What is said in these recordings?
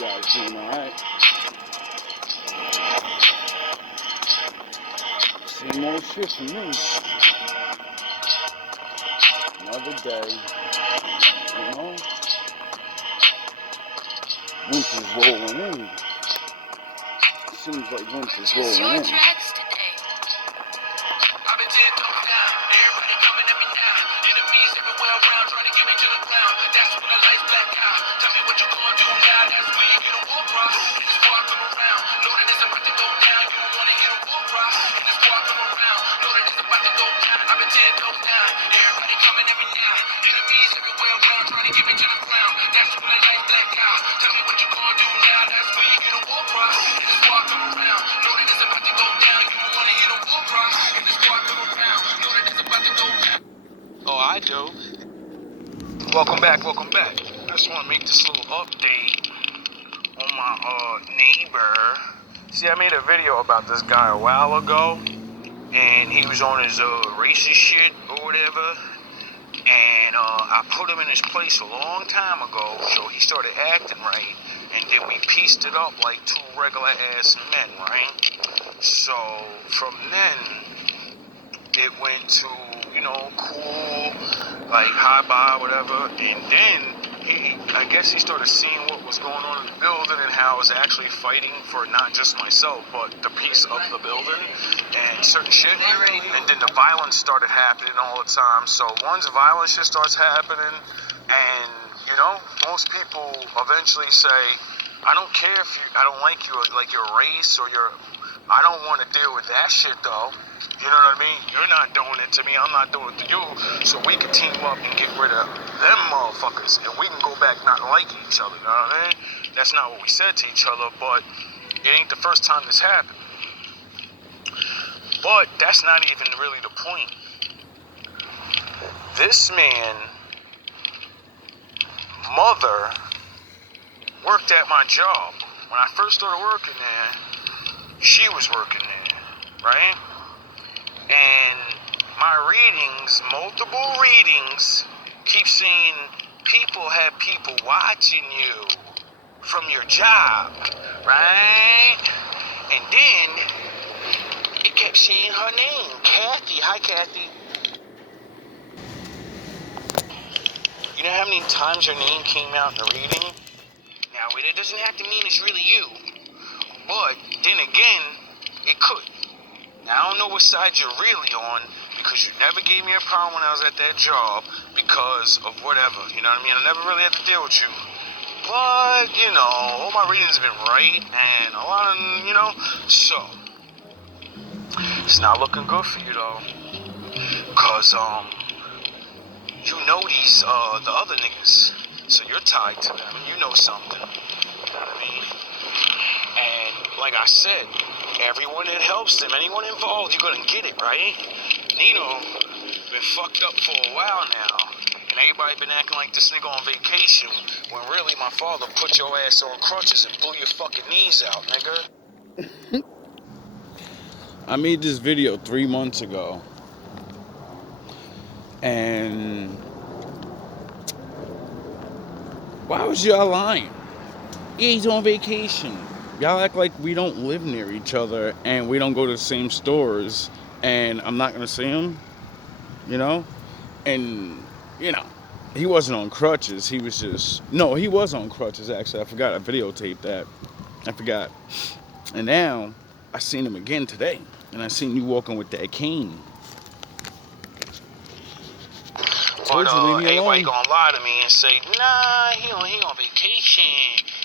guys doing alright? Same old shit for me. Another day, you know? Winter's rolling in. Seems like winter's rolling in. Oh, I do. Welcome back. I just want to make this little update on my neighbor. See, I made a video about this guy a while ago, and he was on his racist shit or whatever, and I put him in his place a long time ago, so he started acting right, and then we pieced it up like two regular ass men, right? So from then it went to, you know, cool, like hi bye, whatever, and then I guess he started seeing what was going on in the building and how I was actually fighting for not just myself, but the peace of the building and certain shit. And then the violence started happening all the time. So once violence shit starts happening, and you know, most people eventually say, I don't care if I don't like you, or like your race or your, I don't want to deal with that shit though. You know what I mean? You're not doing it to me, I'm not doing it to you. So we can team up and get rid of them motherfuckers, and we can go back not liking each other, you know what I mean? That's not what we said to each other, but it ain't the first time this happened. But that's not even really the point. This man, mother, worked at my job. When I first started working there, she was working there, right? And my readings, multiple readings, keep saying people have people watching you from your job, right? And then it kept saying her name, Kathy. Hi, Kathy. You know how many times her name came out in the reading? Now, it doesn't have to mean it's really you, but then again, it could. Now, I don't know what side you're really on, because you never gave me a problem when I was at that job because of whatever, you know what I mean? I never really had to deal with you. But, you know, all my readings have been right, and a lot of, you know, so it's not looking good for you, though, because, you know these, the other niggas, so you're tied to them, and you know something, you know what I mean? And, like I said, everyone that helps them, anyone involved, you're gonna get it, right? Nino been fucked up for a while now, and everybody been acting like this nigga on vacation, when really my father put your ass on crutches and blew your fucking knees out, nigga. I made this video 3 months ago, and why was y'all lying? Yeah, he's on vacation. Y'all act like we don't live near each other and we don't go to the same stores, and I'm not gonna see him, you know? And, you know, he wasn't on crutches. He was just, no, he was on crutches, actually. I forgot. I videotaped that. I forgot. And now I seen him again today, and I seen you walking with that cane. But everybody gonna lie to me and say, nah, he on vacation.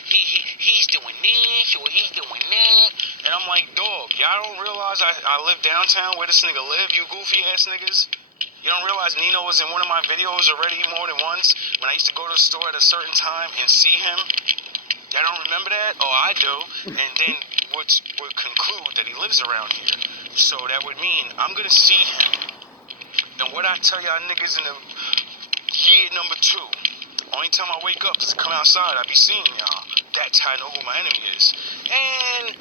He's doing this or he's doing that. And I'm like, dog, y'all don't realize I live downtown where this nigga live, you goofy ass niggas? You don't realize Nino was in one of my videos already more than once when I used to go to the store at a certain time and see him? Y'all don't remember that? Oh, I do. And then would conclude that he lives around here. So that would mean I'm gonna see him. And what I tell y'all niggas in the year number 2, only time I wake up is to come outside, I be seeing y'all. That's how I know who my enemy is. And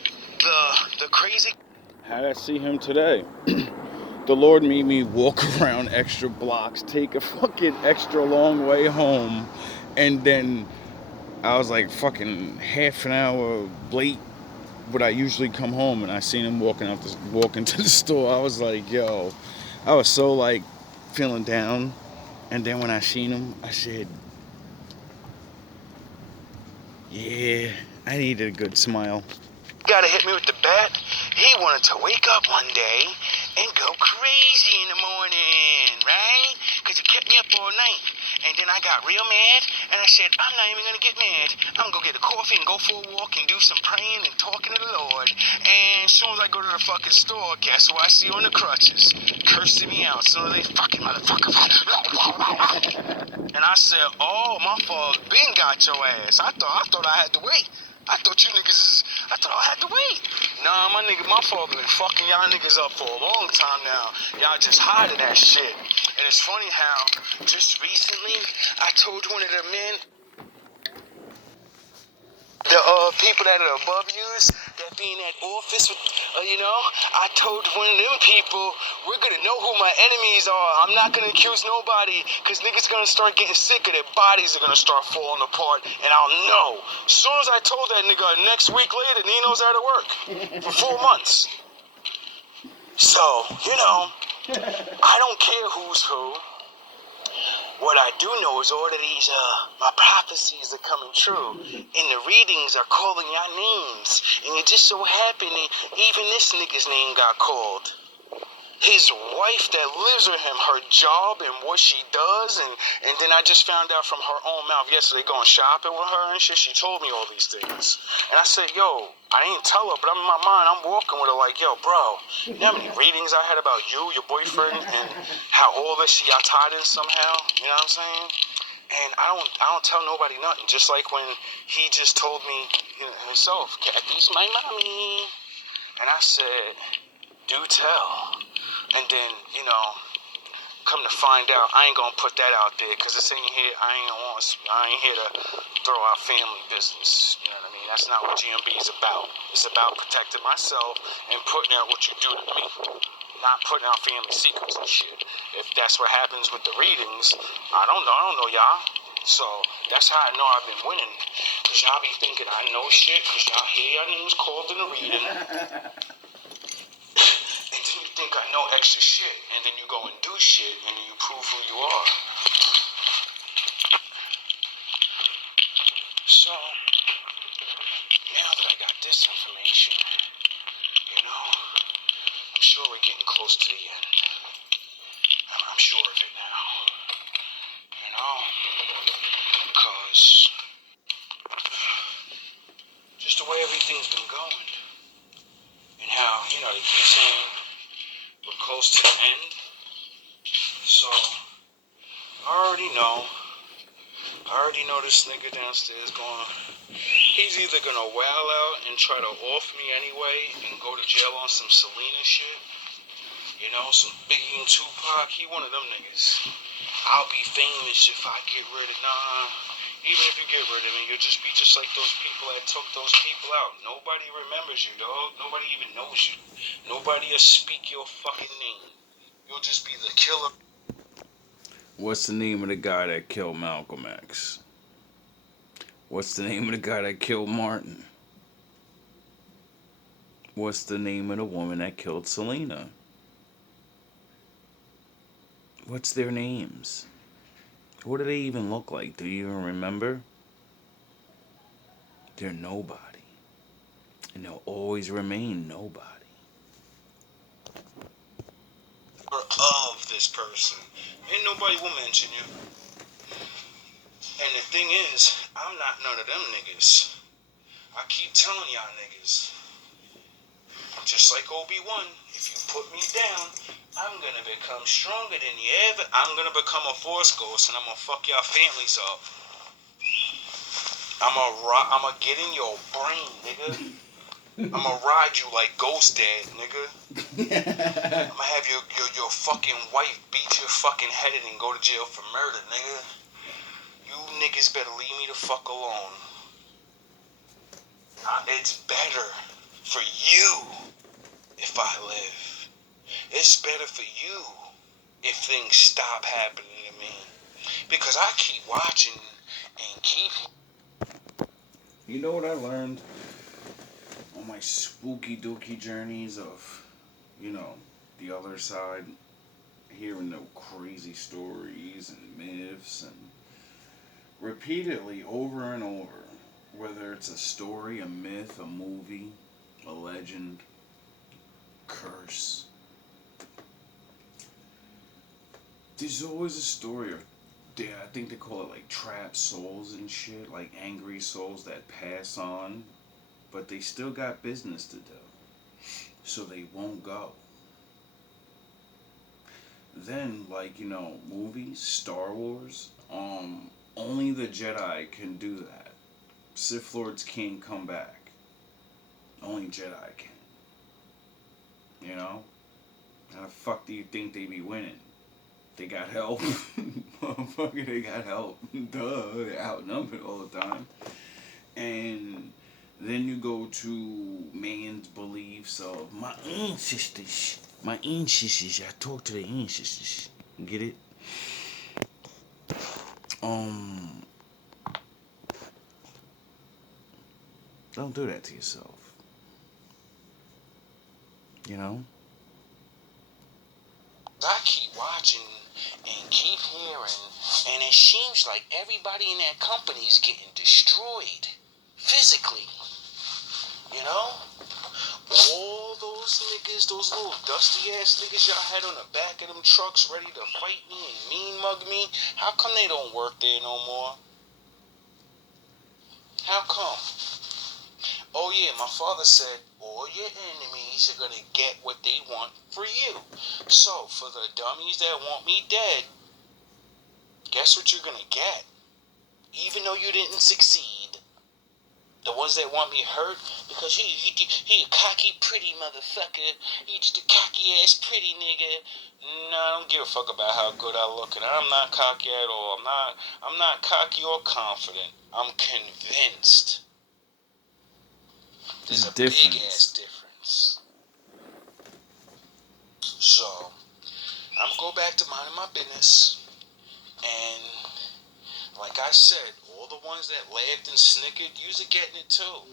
the crazy... How'd I see him today? The Lord made me walk around extra blocks, take a fucking extra long way home, and then I was like fucking half an hour late what I usually come home, and I seen him walking to the store. I was like, yo, I was so like feeling down. And then when I seen him, I said, yeah, I needed a good smile. Gotta hit me with the bat. He wanted to wake up one day and go crazy in the morning, right? Because he kept me up all night. And then I got real mad, and I said, I'm not even gonna get mad. I'm gonna go get a coffee and go for a walk and do some praying and talking to the Lord. And as soon as I go to the fucking store, guess who I see on the crutches? Cursing me out. So they fucking motherfucker. And I said, oh, my father been got your ass. I thought I had to wait. I thought I had to wait. Nah, my father been fucking y'all niggas up for a long time now. Y'all just hiding that shit. And it's funny how just recently I told one of the men, the people that are above yous, that be in that office with, I told one of them people, we're gonna know who my enemies are. I'm not gonna accuse nobody, cause niggas gonna start getting sick, their bodies are gonna start falling apart, and I'll know. As soon as I told that nigga, next week later, Nino's out of work for 4 months. So, I don't care who's who. What I do know is all of these, my prophecies are coming true. And the readings are calling your names. And it just so happened that even this nigga's name got called. His wife that lives with him, her job and what she does, and then I just found out from her own mouth yesterday going shopping with her and shit, she told me all these things. And I said, yo, I didn't tell her, but I'm in my mind, I'm walking with her like, yo, bro, you know how many readings I had about you, your boyfriend, and how all this shit y'all tied in somehow? You know what I'm saying? And I don't tell nobody nothing, just like when he just told me himself, Kathy's my mommy. And I said, do tell. And then, come to find out, I ain't gonna put that out there, cause this ain't here. I ain't here to throw out family business. You know what I mean? That's not what GMB is about. It's about protecting myself and putting out what you do to me, not putting out family secrets and shit. If that's what happens with the readings, I don't know y'all. So that's how I know I've been winning. Cause y'all be thinking I know shit, cause y'all hear your names called in the reading. And then you think I know extra shit, and then you go and do shit, and then you prove who you are. So, now that I got this information, I'm sure we're getting close to the end. I'm sure of it now. Because just the way everything's been going, and how, they keep saying we're close to the end. So, I already know this nigga downstairs he's either gonna wail out and try to off me anyway and go to jail on some Selena shit, some Biggie and Tupac. He one of them niggas. I'll be famous if I get rid of, even if you get rid of me, you'll just be just like those people that took those people out. Nobody remembers you, dog. Nobody even knows you. Nobody will speak your fucking name. You'll just be the killer. What's the name of the guy that killed Malcolm X? What's the name of the guy that killed Martin? What's the name of the woman that killed Selena? What's their names? What do they even look like? Do you even remember? They're nobody. And they'll always remain nobody. Of this person. Ain't nobody will mention you. And the thing is, I'm not none of them niggas. I keep telling y'all niggas, just like Obi-Wan, if you put me down, I'm gonna become stronger than you ever. I'm gonna become a Force Ghost and I'm gonna fuck y'all families up. I'ma get in your brain, nigga. I'ma ride you like Ghost Dad, nigga. I'ma have your fucking wife beat your fucking head in and go to jail for murder, nigga. You niggas better leave me the fuck alone. It's better for you if I live. It's better for you if things stop happening to me. Because I keep watching and keep You know what I learned on my spooky dooky journeys of, you know, the other side, hearing the crazy stories and myths and repeatedly over and over, whether it's a story, a myth, a movie, a legend, curse. There's always a story of, I think they call it like trapped souls and shit, like angry souls that pass on, but they still got business to do, so they won't go. Then, like, movies, Star Wars, only the Jedi can do that. Sith Lords can't come back. Only Jedi can. You know? How the fuck do you think they be winning? They got help. Motherfucker, they got help. Duh, they're outnumbered all the time. And then you go to man's beliefs of my ancestors. My ancestors. I talk to the ancestors. Get it? Um, don't do that to yourself. You know? I keep watching and keep hearing, and it seems like everybody in that company is getting destroyed physically. You know? All those niggas, those little dusty ass niggas y'all had on the back of them trucks ready to fight me and mean mug me, how come they don't work there no more? How come? Oh yeah, my father said all your enemies are gonna get what they want for you. So for the dummies that want me dead, guess what you're gonna get? Even though you didn't succeed. The ones that want me hurt, because he a cocky pretty motherfucker. He just a cocky ass pretty nigga. No, I don't give a fuck about how good I look, and I'm not cocky at all. I'm not cocky or confident. I'm convinced. There's a big ass difference. So I'm gonna go back to minding my business, and like I said, all the ones that laughed and snickered, you're getting it too.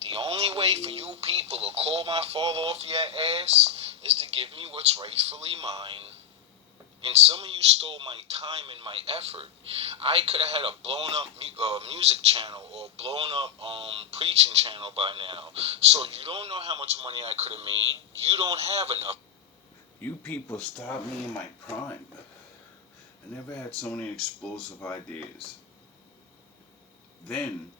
The only way for you people to call my father off your ass is to give me what's rightfully mine. And some of you stole my time and my effort. I could have had a blown up music channel or blown up preaching channel by now. So you don't know how much money I could have made. You don't have enough. You people stopped me in my prime. I never had so many explosive ideas. Then,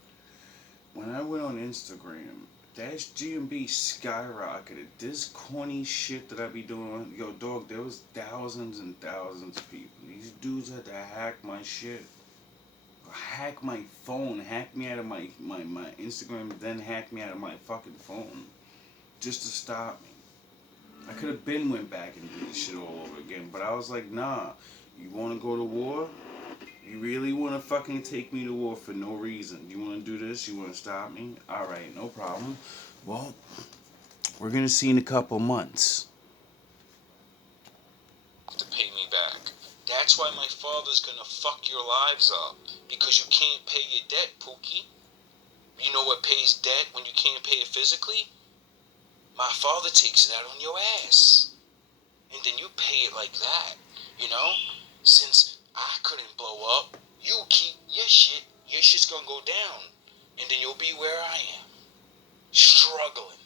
when I went on Instagram, that GMB skyrocketed. This corny shit that I be doing, yo, dog, there was thousands and thousands of people. These dudes had to hack my shit. Hack my phone, hack me out of my Instagram, then hack me out of my fucking phone. Just to stop me. I could have been went back and did this shit all over again, but I was like, nah, you wanna go to war? You really wanna fucking take me to war for no reason? You wanna do this? You wanna stop me? Alright, no problem. Well, we're gonna see in a couple months. To pay me back. That's why my father's gonna fuck your lives up. Because you can't pay your debt, Pookie. You know what pays debt when you can't pay it physically? My father takes it out on your ass. And then you pay it like that. You know? Since I couldn't blow up, you keep your shit. Your shit's gonna go down. And then you'll be where I am. Struggling.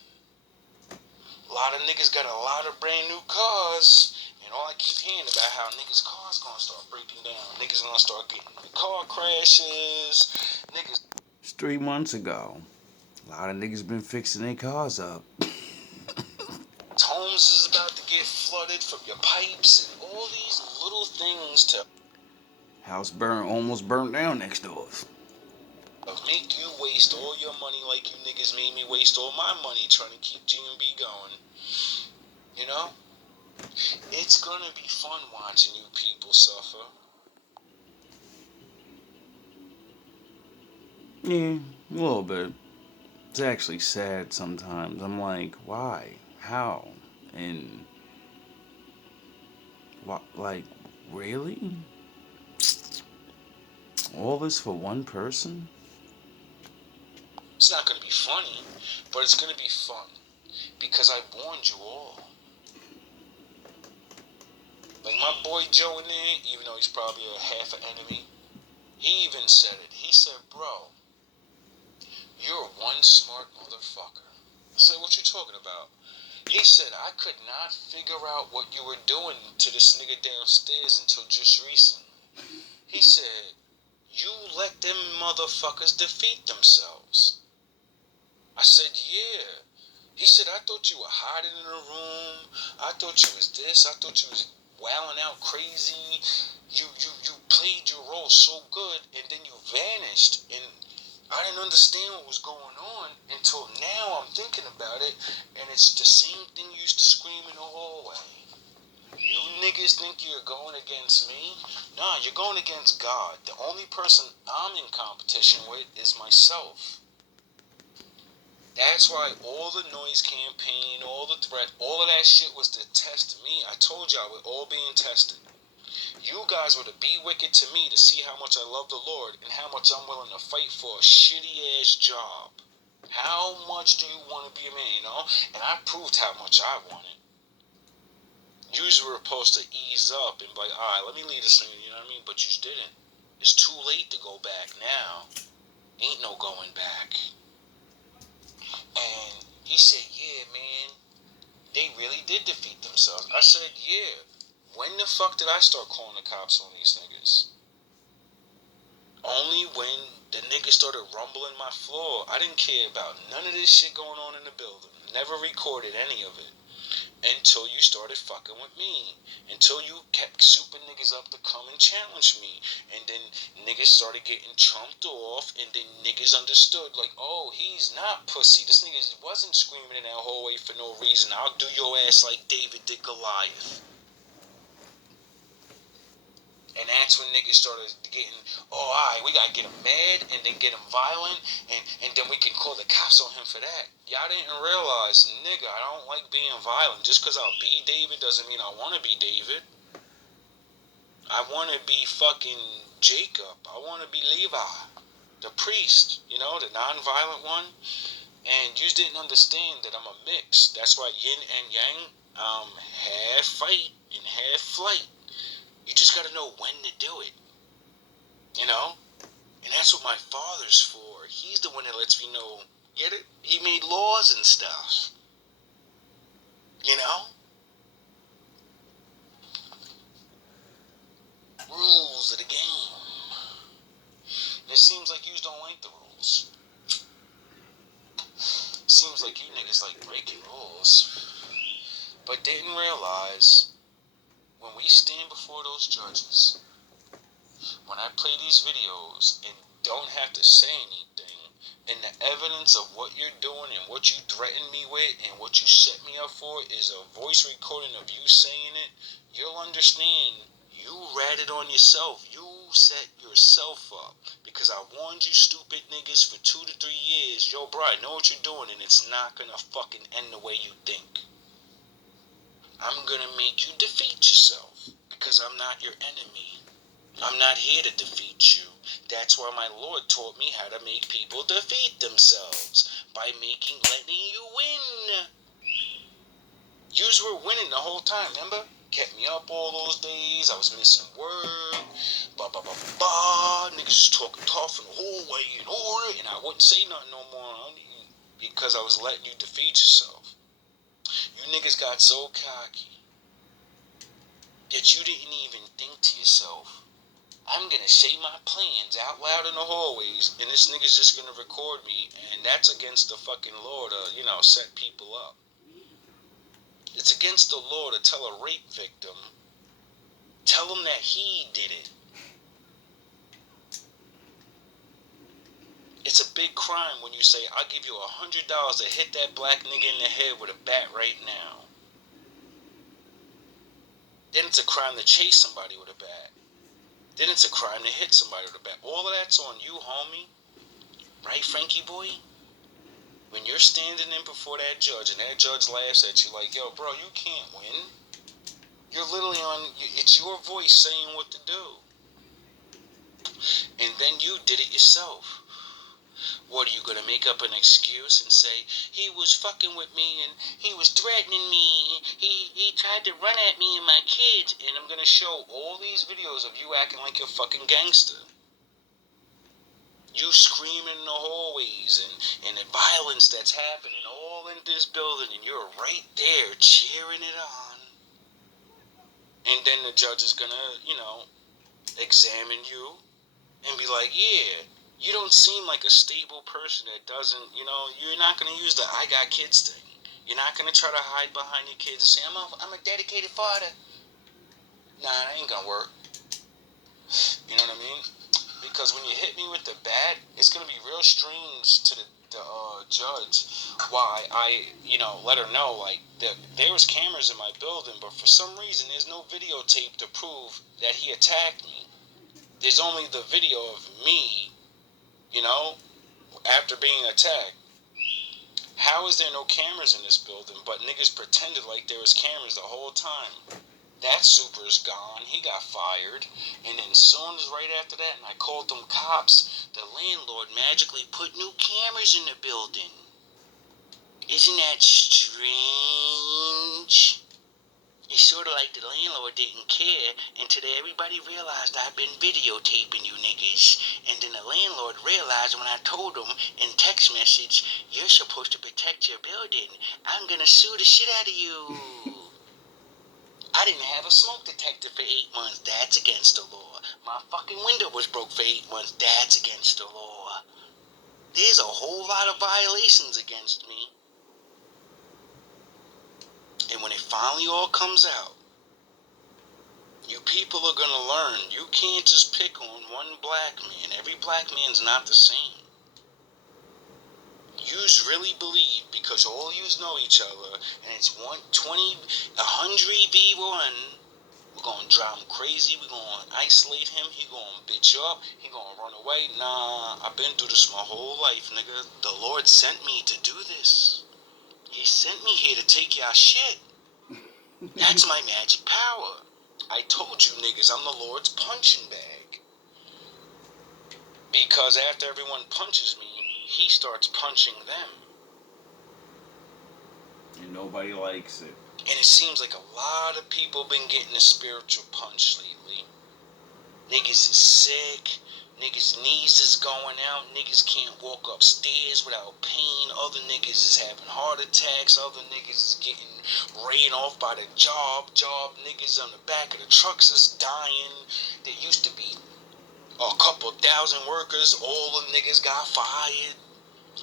A lot of niggas got a lot of brand new cars. And all I keep hearing about how niggas' cars gonna start breaking down. Niggas gonna start getting car crashes. Niggas. It's 3 months ago. A lot of niggas been fixing their cars up. Homes is about to get flooded from your pipes and all these little things to House almost burnt down next door. make you waste all your money like you niggas made me waste all my money trying to keep GMB going. You know? It's gonna be fun watching you people suffer. Yeah, a little bit. It's actually sad sometimes. I'm like, why? How? And what? Like, really? All this for one person? It's not going to be funny, but it's going to be fun. Because I warned you all. Like my boy Joe in there, even though he's probably a half an enemy, he even said it. He said, bro, you're one smart motherfucker. I said, what you talking about? He said, I could not figure out what you were doing to this nigga downstairs until just recently. He said, you let them motherfuckers defeat themselves. I said, yeah. He said, I thought you were hiding in a room. I thought you was this. I thought you was wilding out crazy. You played your role so good, and then you vanished. And I didn't understand what was going on until now I'm thinking about it, and it's the same thing you used to scream in the hallway. You niggas think you're going against me? Nah, you're going against God. The only person I'm in competition with is myself. That's why all the noise campaign, all the threat, all of that shit was to test me. I told y'all we're all being tested. You guys were to be wicked to me to see how much I love the Lord and how much I'm willing to fight for a shitty ass job. How much do you want to be a man, you know? And I proved how much I wanted. You were supposed to ease up and be like, alright, let me leave this thing, you know what I mean? But you didn't. It's too late to go back now. Ain't no going back. And he said, yeah, man, they really did defeat themselves. I said, yeah. When the fuck did I start calling the cops on these niggas? Only when the niggas started rumbling my floor. I didn't care about none of this shit going on in the building. Never recorded any of it. Until you started fucking with me. Until you kept souping niggas up to come and challenge me. And then niggas started getting trumped off. And then niggas understood, like, oh, he's not pussy. This nigga wasn't screaming in that hallway for no reason. I'll do your ass like David did Goliath. And that's when niggas started getting, oh, alright, we gotta get him mad and then get him violent and then we can call the cops on him for that. Y'all didn't realize, nigga, I don't like being violent. Just because I'll be David doesn't mean I want to be David. I want to be fucking Jacob. I want to be Levi, the priest, you know, the non-violent one. And you just didn't understand that I'm a mix. That's why yin and yang, half fight and half flight. You just gotta know when to do it, you know? And that's what my father's for. He's the one that lets me know, get it? He made laws and stuff, you know? Rules of the game. And it seems like you don't like the rules. It seems like you niggas like breaking rules. But didn't realize, when we stand before those judges, when I play these videos and don't have to say anything, and the evidence of what you're doing and what you threatened me with and what you set me up for is a voice recording of you saying it, you'll understand you ratted on yourself. You set yourself up. Because I warned you stupid niggas for 2 to 3 years, yo bro, I know what you're doing and it's not gonna fucking end the way you think. I'm gonna make you defeat yourself because I'm not your enemy. I'm not here to defeat you. That's why my Lord taught me how to make people defeat themselves. By letting you win. Yous were winning the whole time, remember? Kept me up all those days. I was missing work. Blah, blah, blah, blah. Niggas just talking tough in the hallway and all that. And I wouldn't say nothing no more because I was letting you defeat yourself. You niggas got so cocky that you didn't even think to yourself, I'm gonna say my plans out loud in the hallways, and this nigga's just gonna record me, and that's against the fucking law to, you know, set people up. It's against the law to tell a rape victim, tell him that he did it. It's a big crime when you say, I'll give you $100 to hit that black nigga in the head with a bat right now. Then it's a crime to chase somebody with a bat. Then it's a crime to hit somebody with a bat. All of that's on you, homie. Right, Frankie boy? When you're standing in before that judge and that judge laughs at you like, yo, bro, you can't win. You're literally it's your voice saying what to do. And then you did it yourself. What are you gonna make up an excuse and say he was fucking with me and he was threatening me? He tried to run at me and my kids, and I'm gonna show all these videos of you acting like you're fucking gangster. You screaming in the hallways and the violence that's happening all in this building, and you're right there cheering it on. And then the judge is gonna, examine you and be like, yeah, you don't seem like a stable person that doesn't, you're not going to use the I got kids thing. You're not going to try to hide behind your kids and say, I'm a dedicated father. Nah, that ain't going to work. You know what I mean? Because when you hit me with the bat, it's going to be real strange to the judge why I, let her know, like, that there was cameras in my building, but for some reason there's no videotape to prove that he attacked me. There's only the video of me, after being attacked. How is there no cameras in this building, but niggas pretended like there was cameras the whole time? That super's gone. He got fired. And then soon as right after that, and I called them cops, the landlord magically put new cameras in the building. Isn't that strange? It's sort of like the landlord didn't care until everybody realized I've been videotaping you niggas. And then the landlord realized when I told him in text message, you're supposed to protect your building. I'm gonna sue the shit out of you. I didn't have a smoke detector for 8 months. That's against the law. My fucking window was broke for 8 months. That's against the law. There's a whole lot of violations against me. And when it finally all comes out, you people are going to learn you can't just pick on one black man. Every black man's not the same. Yous really believe, because all yous know each other, and it's 100v1, we're going to drive him crazy, we're going to isolate him, he going to bitch up, he going to run away. Nah, I've been through this my whole life, nigga. The Lord sent me to do this. He sent me here to take y'all shit. That's my magic power. I told you niggas I'm the Lord's punching bag. Because after everyone punches me, he starts punching them. And nobody likes it. And it seems like a lot of people been getting a spiritual punch lately. Niggas is sick. Niggas' knees is going out. Niggas can't walk upstairs without pain. Other niggas is having heart attacks. Other niggas is getting ran off by the job. Niggas on the back of the trucks is dying. There used to be a couple thousand workers. All the niggas got fired.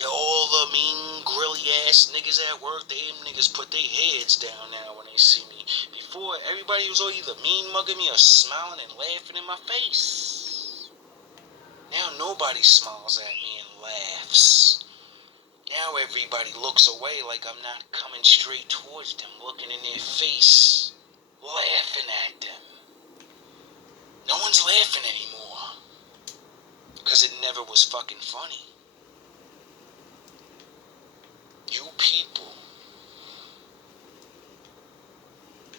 All the mean, grilly ass niggas at work, them niggas put their heads down now when they see me. Before, everybody was either mean mugging me or smiling and laughing in my face. Now nobody smiles at me and laughs. Now everybody looks away like I'm not coming straight towards them, looking in their face, laughing at them. No one's laughing anymore, because it never was fucking funny. You people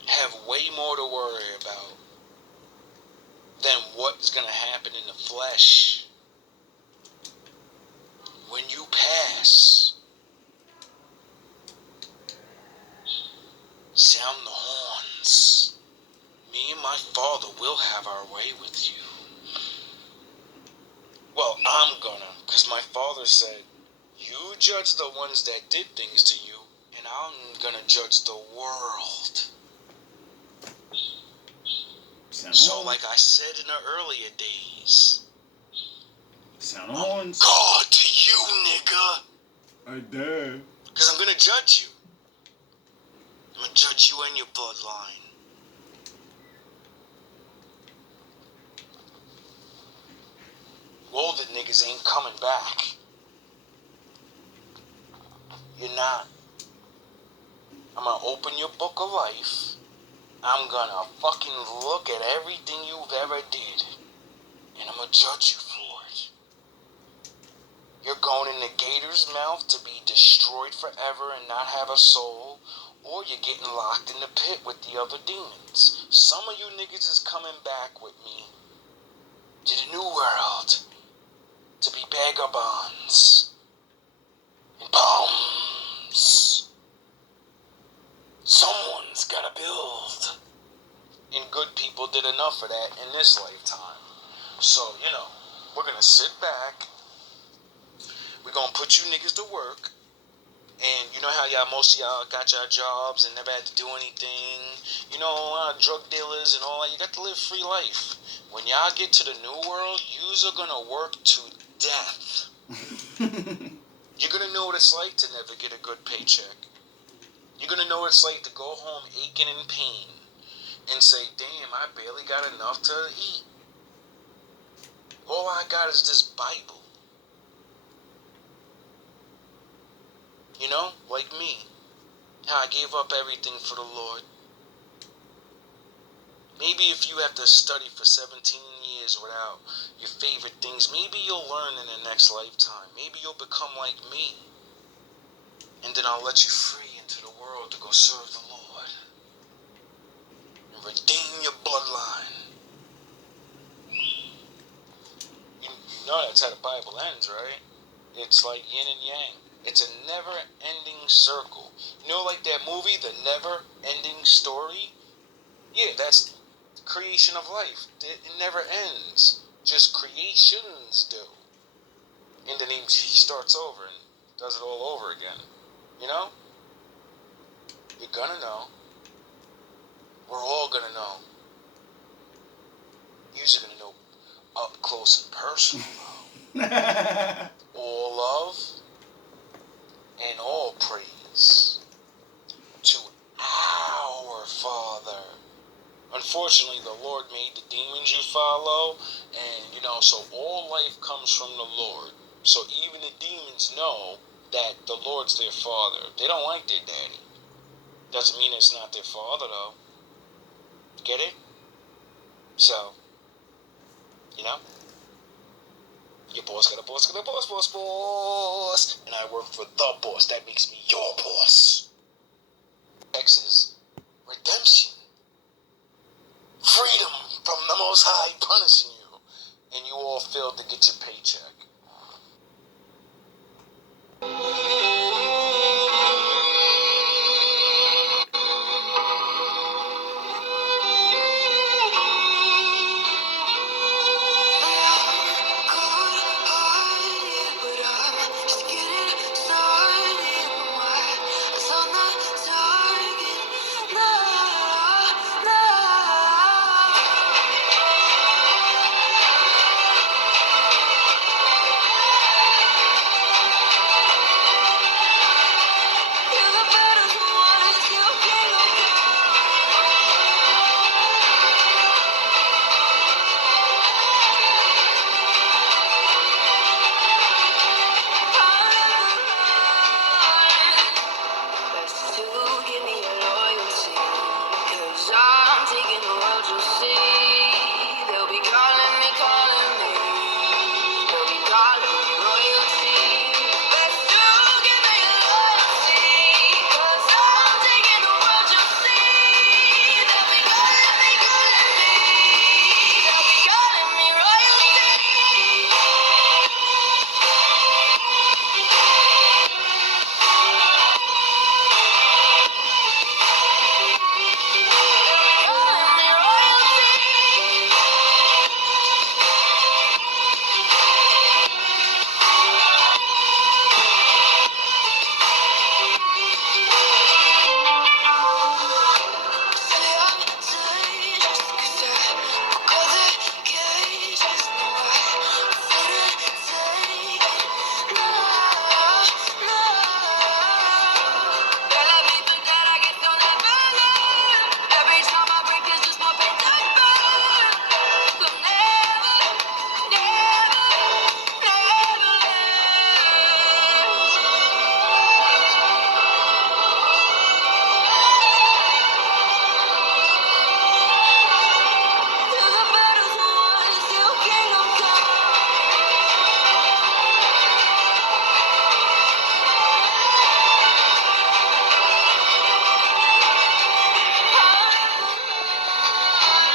have way more to worry about than what's going to happen in the flesh. When you pass, sound the horns. Me and my Father will have our way with you. Well, I'm gonna, because my Father said, you judge the ones that did things to you, and I'm gonna judge the world. So like I said in the earlier days, sound horns. God to you, nigga. I dare. Because I'm gonna judge you. I'm gonna judge you and your bloodline. All the niggas ain't coming back. You're not. I'm gonna open your book of life. I'm gonna fucking look at everything you've ever did. And I'm gonna judge you for it. You're going in the gator's mouth to be destroyed forever and not have a soul. Or you're getting locked in the pit with the other demons. Some of you niggas is coming back with me to the new world. to be vagabonds and bums. Someone's gotta build. And good people did enough of that in this lifetime. So, we're gonna sit back. We're gonna put you niggas to work. And you know how most of y'all got your jobs and never had to do anything. Drug dealers and all that. You got to live free life. When y'all get to the new world, yous are gonna work to death. You're gonna know what it's like to never get a good paycheck. You're gonna know what it's like to go home aching in pain and say, damn, I barely got enough to eat. All I got is this Bible. Like me. How I gave up everything for the Lord. Maybe if you have to study for 17 years without your favorite things, maybe you'll learn in the next lifetime. Maybe you'll become like me. And then I'll let you free into the world to go serve the Lord. And redeem your bloodline. You know that's how the Bible ends, right? It's like yin and yang. It's a never-ending circle. Like that movie, The Never-Ending Story? Yeah, that's the creation of life. It never ends. Just creations do. And then he starts over and does it all over again. You're gonna know. We're all gonna know. You're gonna know up close and personal. All love and all praise to our Father. Unfortunately, the Lord made the demons you follow, and so all life comes from the Lord. So even the demons know that the Lord's their Father. They don't like their daddy. Doesn't mean it's not their father, though. Get it? So, your boss got a boss, boss. And I work for the boss. That makes me your boss. Texas